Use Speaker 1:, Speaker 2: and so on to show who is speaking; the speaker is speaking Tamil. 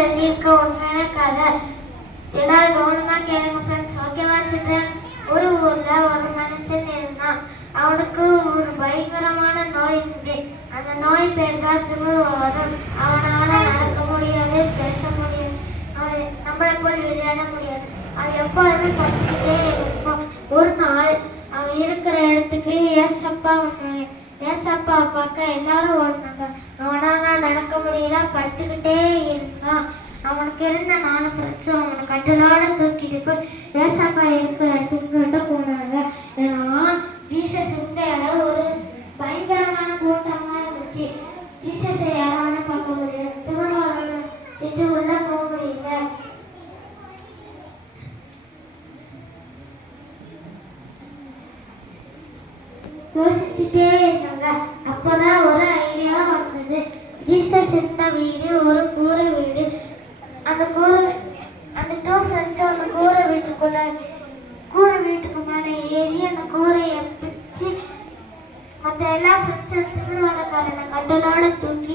Speaker 1: இருக்க உண்மையான கதை. எல்லாரும் கவனமா கேளுங்க ஃப்ரெண்ட்ஸ் ஓகேவா சில்ட்ரன் ஒரு ஊர்ல ஒரு மனுஷன் இருந்தான். அவனுக்கு ஒரு பயங்கரமான நோய் இருந்தது. அந்த நோய் பேர் தான் திருவாரம் அவனால நடக்க முடியாது பேச முடியாது. அவன் நம்மளை போல் விளையாட முடியாது. அவன் எப்பொழுதும் படுத்துக்கிட்டே இருப்பான். ஒரு நாள் அவன் இருக்கிற இடத்துக்கு ஏசப்பா ஒன்று ஏசப்பா பார்க்க எல்லாரும் ஓடினாங்க. அவனால நடக்க முடியல படுத்துக்கிட்டே இருந்தான் அவனுக்கு இருந்த மானத்தை வச்சு அவனை கட்டலோட தூக்கிட்டு போய் ஏசப்பா இருக்கிற இடத்துக்கு கிட்ட போனாங்க. ஏன்னா ஜீசஸ் இந்த இடம் ஒரு பயங்கரமான கூட்டமா இருந்துச்சு. ஜீசஸை யாராலும் பார்க்க முடியல திருவாரூர் திட்டு உள்ள போக முடியல. யோசிச்சுட்டே இருந்தாங்க. அப்பதான் ஒரு ஐடியா வந்தது. ஜீசஸ் இருந்த வீடு ஒரு கூரை வீடு அந்த கூரை அந்த டூ ஃப்ரெண்ட்ஸும் அந்த கூரை வீட்டுக்குள்ள கூரை வீட்டுக்கு மேலே ஏறி அந்த கூரையை பிச்சு மற்ற எல்லா ஃப்ரெண்ட்ஸும் திருவாரக்காரனை கட்டலோட தூக்கி